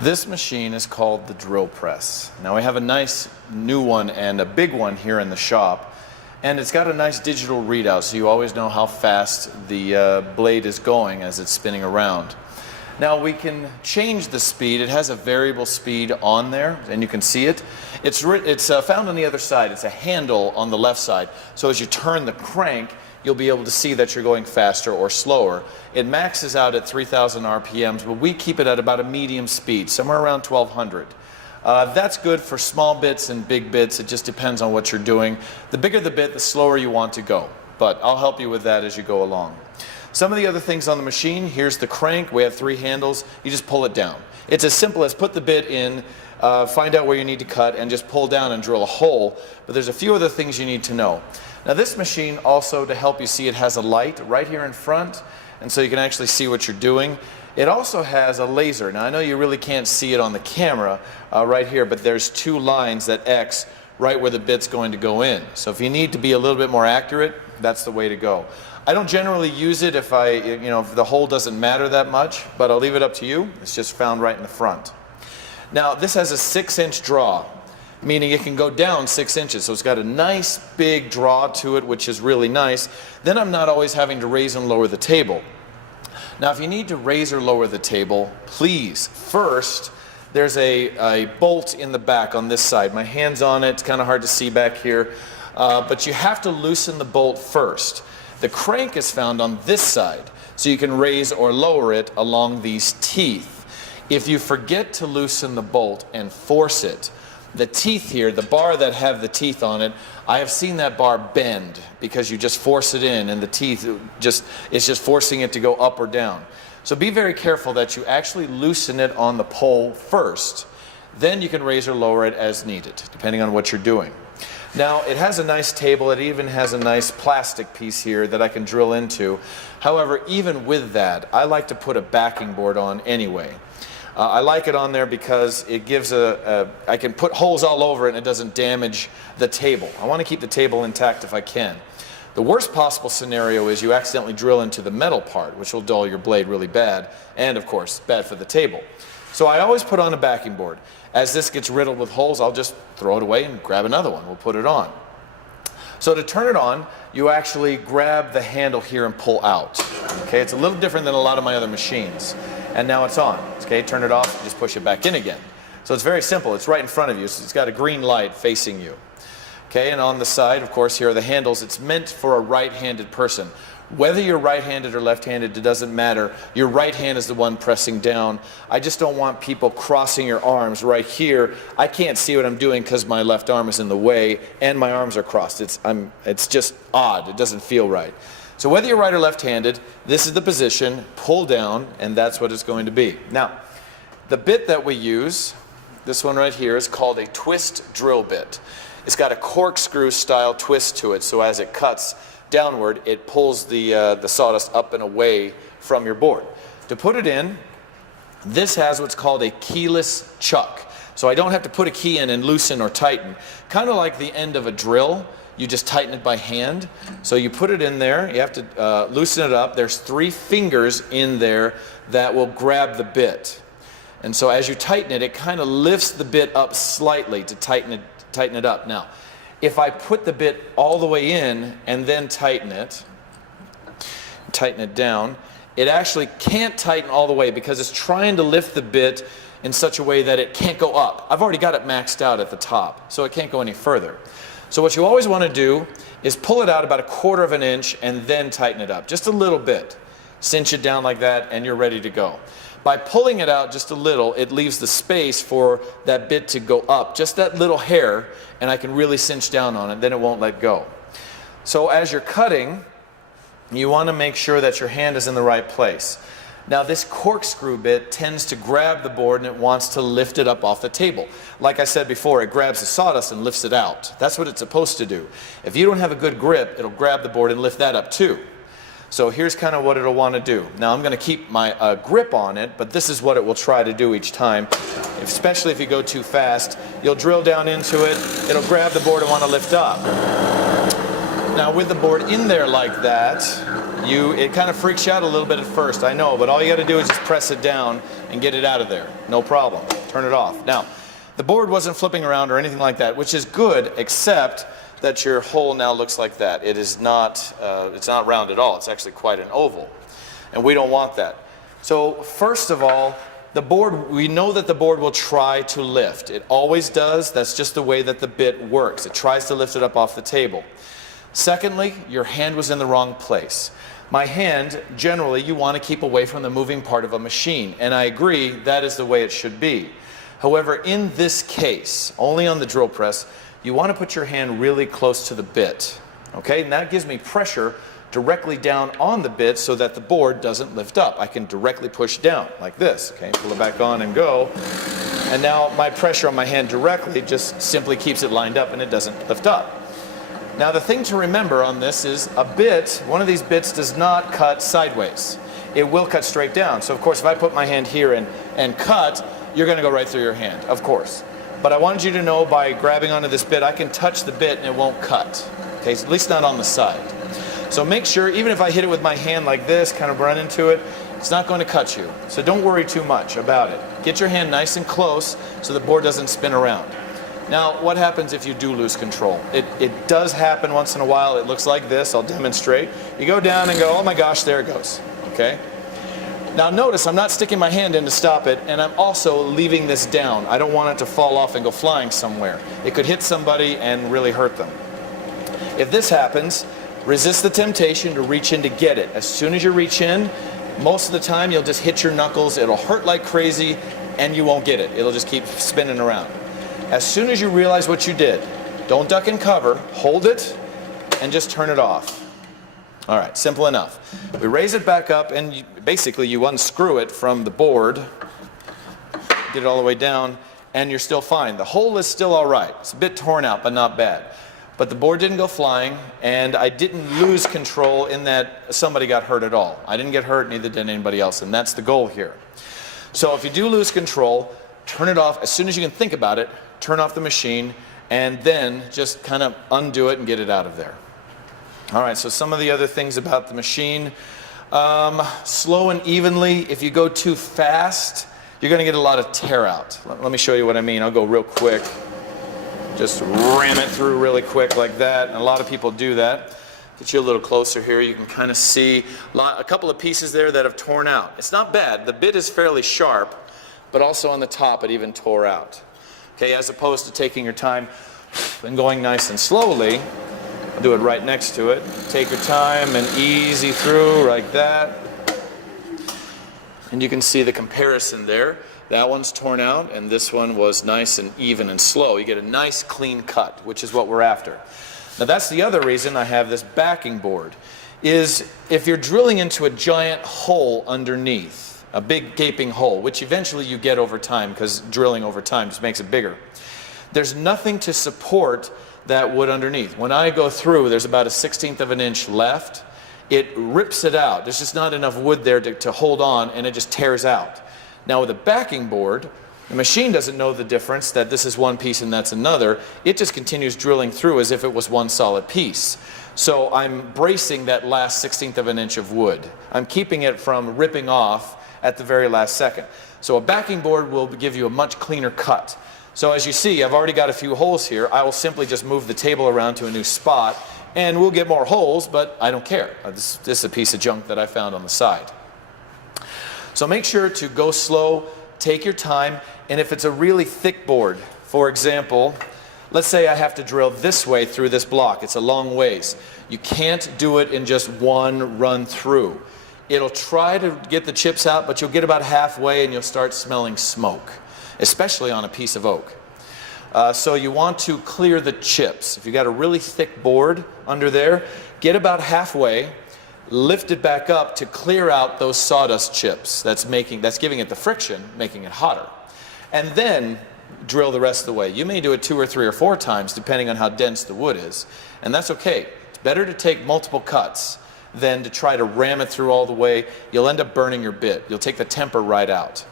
This machine is called the drill press. Now we have a nice new one and a big one here in the shop, and it's got a nice digital readout so you always know how fast the blade is going as it's spinning around. Now we can change the speed. It has a variable speed on there and you can see it. It's found on the other side. It's a handle on the left side, so as you turn the crank you'll be able to see that you're going faster or slower. It maxes out at 3,000 RPMs, but we keep it at about a medium speed, somewhere around 1,200. That's good for small bits and big bits. It just depends on what you're doing. The bigger the bit, the slower you want to go, but I'll help you with that as you go along. Some of the other things on the machine, here's the crank. We have 3 handles. You just pull it down. It's as simple as put the bit in, find out where you need to cut, and just pull down and drill a hole. But there's a few other things you need to know. Now this machine also, to help you see, it has a light right here in front, and so you can actually see what you're doing. It also has a laser. Now I know you really can't see it on the camera right here, but there's 2 lines that X right where the bit's going to go in. So if you need to be a little bit more accurate, that's the way to go. I don't generally use it if if the hole doesn't matter that much, but I'll leave it up to you. It's just found right in the front. Now this has a 6-inch draw, meaning it can go down 6 inches. So it's got a nice big draw to it, which is really nice. Then I'm not always having to raise and lower the table. Now if you need to raise or lower the table, please, first, there's a bolt in the back on this side. My hand's on it, it's kind of hard to see back here, but you have to loosen the bolt first. The crank is found on this side, so you can raise or lower it along these teeth. If you forget to loosen the bolt and force it, the teeth here, the bar that have the teeth on it, I have seen that bar bend because you just force it in and the teeth it's just forcing it to go up or down. So be very careful that you actually loosen it on the pole first. Then you can raise or lower it as needed, depending on what you're doing. Now it has a nice table. It even has a nice plastic piece here that I can drill into. However, even with that, I like to put a backing board on anyway. I like it on there because it gives I can put holes all over it and it doesn't damage the table. I want to keep the table intact if I can. The worst possible scenario is you accidentally drill into the metal part, which will dull your blade really bad, and of course, bad for the table. So I always put on a backing board. As this gets riddled with holes, I'll just throw it away and grab another one. We'll put it on. So to turn it on, you actually grab the handle here and pull out. Okay, it's a little different than a lot of my other machines. And now it's on. Okay, turn it off, just push it back in again. So it's very simple. It's right in front of you. So it's got a green light facing you. Okay, and on the side, of course, here are the handles. It's meant for a right-handed person. Whether you're right-handed or left-handed, it doesn't matter. Your right hand is the one pressing down. I just don't want people crossing your arms right here. I can't see what I'm doing because my left arm is in the way and my arms are crossed. It's just odd. It doesn't feel right. So whether you're right or left-handed, this is the position, pull down, and that's what it's going to be. Now, the bit that we use, this one right here, is called a twist drill bit. It's got a corkscrew style twist to it, so as it cuts downward, it pulls the sawdust up and away from your board. To put it in, this has what's called a keyless chuck. So I don't have to put a key in and loosen or tighten. Kind of like the end of a drill, you just tighten it by hand. So you put it in there, you have to loosen it up. There's 3 fingers in there that will grab the bit. And so as you tighten it, it kind of lifts the bit up slightly to tighten it up. Now, if I put the bit all the way in and then tighten it down, it actually can't tighten all the way because it's trying to lift the bit in such a way that it can't go up. I've already got it maxed out at the top, so it can't go any further. So what you always want to do is pull it out about 1/4 of an inch and then tighten it up, just a little bit. Cinch it down like that and you're ready to go. By pulling it out just a little, it leaves the space for that bit to go up, just that little hair, and I can really cinch down on it, then it won't let go. So as you're cutting, you want to make sure that your hand is in the right place. Now this corkscrew bit tends to grab the board and it wants to lift it up off the table. Like I said before, it grabs the sawdust and lifts it out. That's what it's supposed to do. If you don't have a good grip, it'll grab the board and lift that up too. So here's kind of what it'll want to do. Now I'm going to keep my grip on it, but this is what it will try to do each time. Especially if you go too fast, you'll drill down into it, it'll grab the board and want to lift up. Now with the board in there like that, it kind of freaks you out a little bit at first, I know, but all you got to do is just press it down and get it out of there. No problem. Turn it off. Now, the board wasn't flipping around or anything like that, which is good, except that your hole now looks like that. It is not, it's not round at all. It's actually quite an oval, and we don't want that. So first of all, the board, we know that the board will try to lift. It always does. That's just the way that the bit works. It tries to lift it up off the table. Secondly, your hand was in the wrong place. My hand, generally, you want to keep away from the moving part of a machine, and I agree, that is the way it should be. However, in this case, only on the drill press, you want to put your hand really close to the bit, okay? And that gives me pressure directly down on the bit so that the board doesn't lift up. I can directly push down like this, okay? Pull it back on and go. And now my pressure on my hand directly just simply keeps it lined up and it doesn't lift up. Now the thing to remember on this is a bit, one of these bits does not cut sideways. It will cut straight down. So of course if I put my hand here and cut, you're going to go right through your hand, of course. But I wanted you to know by grabbing onto this bit, I can touch the bit and it won't cut. Okay, so at least not on the side. So make sure, even if I hit it with my hand like this, kind of run into it, it's not going to cut you. So don't worry too much about it. Get your hand nice and close so the board doesn't spin around. Now, what happens if you do lose control? It does happen once in a while. It looks like this. I'll demonstrate. You go down and go, oh my gosh, there it goes. Okay? Now notice I'm not sticking my hand in to stop it, and I'm also leaving this down. I don't want it to fall off and go flying somewhere. It could hit somebody and really hurt them. If this happens, resist the temptation to reach in to get it. As soon as you reach in, most of the time you'll just hit your knuckles. It'll hurt like crazy, and you won't get it. It'll just keep spinning around. As soon as you realize what you did, don't duck and cover, hold it, and just turn it off. All right, simple enough. We raise it back up, and basically you unscrew it from the board, get it all the way down, and you're still fine. The hole is still all right. It's a bit torn out, but not bad. But the board didn't go flying, and I didn't lose control in that somebody got hurt at all. I didn't get hurt, neither did anybody else, and that's the goal here. So if you do lose control, turn it off as soon as you can think about it, turn off the machine, and then just kind of undo it and get it out of there. All right, so some of the other things about the machine. Slow and evenly. If you go too fast, you're going to get a lot of tear out. Let me show you what I mean. I'll go real quick. Just ram it through really quick like that. And a lot of people do that. Get you a little closer here. You can kind of see a couple of pieces there that have torn out. It's not bad. The bit is fairly sharp, but also on the top it even tore out. Okay, as opposed to taking your time and going nice and slowly. I'll do it right next to it. Take your time and easy through like that. And you can see the comparison there. That one's torn out, and this one was nice and even and slow. You get a nice clean cut, which is what we're after. Now that's the other reason I have this backing board, is if you're drilling into a giant hole underneath, a big gaping hole, which eventually you get over time, because drilling over time just makes it bigger, there's nothing to support that wood underneath. When I go through, there's about a 1/16 of an inch left. It rips it out. There's just not enough wood there to hold on, and it just tears out. Now with a backing board, the machine doesn't know the difference, that this is one piece and that's another. It just continues drilling through as if it was one solid piece. So I'm bracing that last 1/16 of an inch of wood. I'm keeping it from ripping off at the very last second. So a backing board will give you a much cleaner cut. So as you see, I've already got a few holes here. I will simply just move the table around to a new spot, and we'll get more holes, but I don't care. This is a piece of junk that I found on the side. So make sure to go slow, take your time, and if it's a really thick board, for example, let's say I have to drill this way through this block. It's a long ways. You can't do it in just one run through. It'll try to get the chips out, but you'll get about halfway and you'll start smelling smoke, especially on a piece of oak. So you want to clear the chips. If you've got a really thick board under there, get about halfway, lift it back up to clear out those sawdust chips that's giving it the friction, making it hotter. And then drill the rest of the way. You may do it 2 or 3 or 4 times depending on how dense the wood is, and that's okay. It's better to take multiple cuts than to try to ram it through all the way. You'll end up burning your bit. You'll take the temper right out.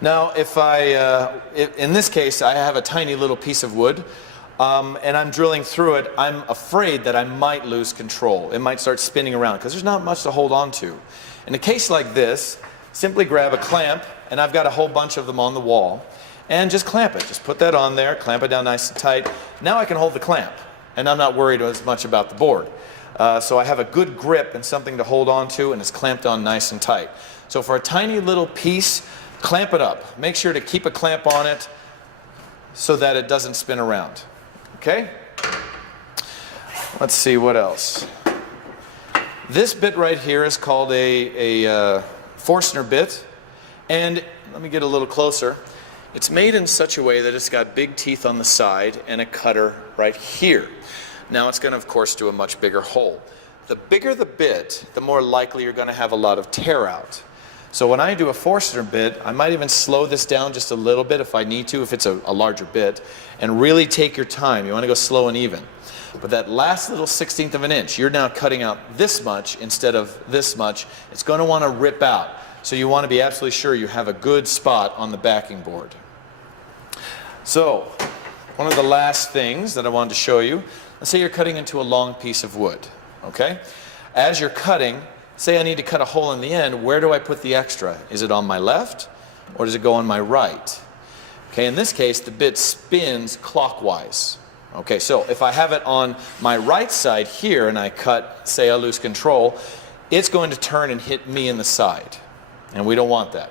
Now, in this case, I have a tiny little piece of wood. and I'm drilling through it, I'm afraid that I might lose control. It might start spinning around because there's not much to hold on to. In a case like this, simply grab a clamp, and I've got a whole bunch of them on the wall, and just clamp it. Just put that on there, clamp it down nice and tight. Now I can hold the clamp, and I'm not worried as much about the board. So I have a good grip and something to hold on to, and it's clamped on nice and tight. So for a tiny little piece, clamp it up. Make sure to keep a clamp on it so that it doesn't spin around. Okay? Let's see what else. This bit right here is called a Forstner bit, and let me get a little closer. It's made in such a way that it's got big teeth on the side and a cutter right here. Now it's going to, of course, do a much bigger hole. The bigger the bit, the more likely you're going to have a lot of tear out. So when I do a Forstner bit, I might even slow this down just a little bit if I need to, if it's a larger bit, and really take your time. You want to go slow and even. But that last little 1/16 of an inch, you're now cutting out this much instead of this much. It's going to want to rip out. So you want to be absolutely sure you have a good spot on the backing board. So, one of the last things that I wanted to show you, let's say you're cutting into a long piece of wood, okay? As you're cutting, say I need to cut a hole in the end, where do I put the extra? Is it on my left, or does it go on my right? Okay, in this case, the bit spins clockwise. Okay, so if I have it on my right side here and I cut, say I lose control, it's going to turn and hit me in the side, and we don't want that.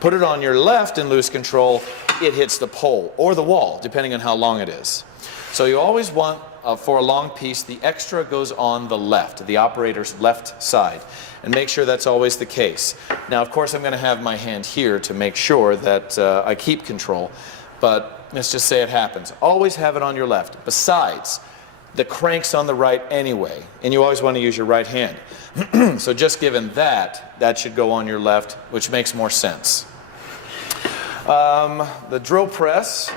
Put it on your left and lose control, it hits the pole or the wall, depending on how long it is. So you always want, for a long piece, the extra goes on the left, the operator's left side, and make sure that's always the case. Now, of course, I'm going to have my hand here to make sure that I keep control, but let's just say it happens. Always have it on your left. Besides, the crank's on the right anyway, and you always want to use your right hand. So just given that, that should go on your left, which makes more sense. The drill press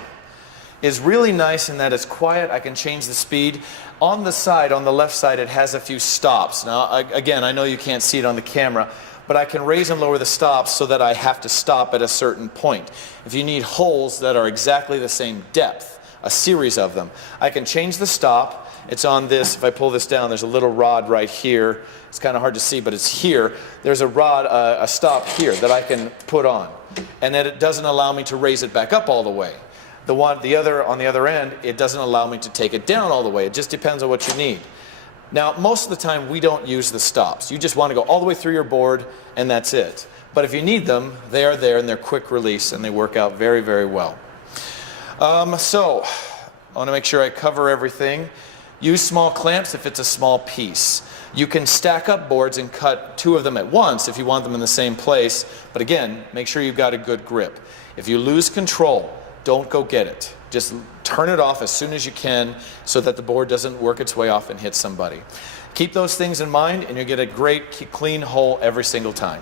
is really nice in that it's quiet. I can change the speed. On the side, on the left side, it has a few stops. Now, again, I know you can't see it on the camera, but I can raise and lower the stops so that I have to stop at a certain point. If you need holes that are exactly the same depth, a series of them, I can change the stop. It's on this. If I pull this down, there's a little rod right here. It's kind of hard to see, but it's here. There's a rod, a stop here that I can put on, and then it doesn't allow me to raise it back up all the way. On the other end, it doesn't allow me to take it down all the way. It just depends on what you need. Now, most of the time, we don't use the stops. You just want to go all the way through your board, and that's it. But if you need them, they are there, and they're quick release, and they work out very, very well. So, I want to make sure I cover everything. Use small clamps if it's a small piece. You can stack up boards and cut 2 of them at once if you want them in the same place. But again, make sure you've got a good grip. If you lose control, don't go get it. Just turn it off as soon as you can so that the board doesn't work its way off and hit somebody. Keep those things in mind and you'll get a great, clean hole every single time.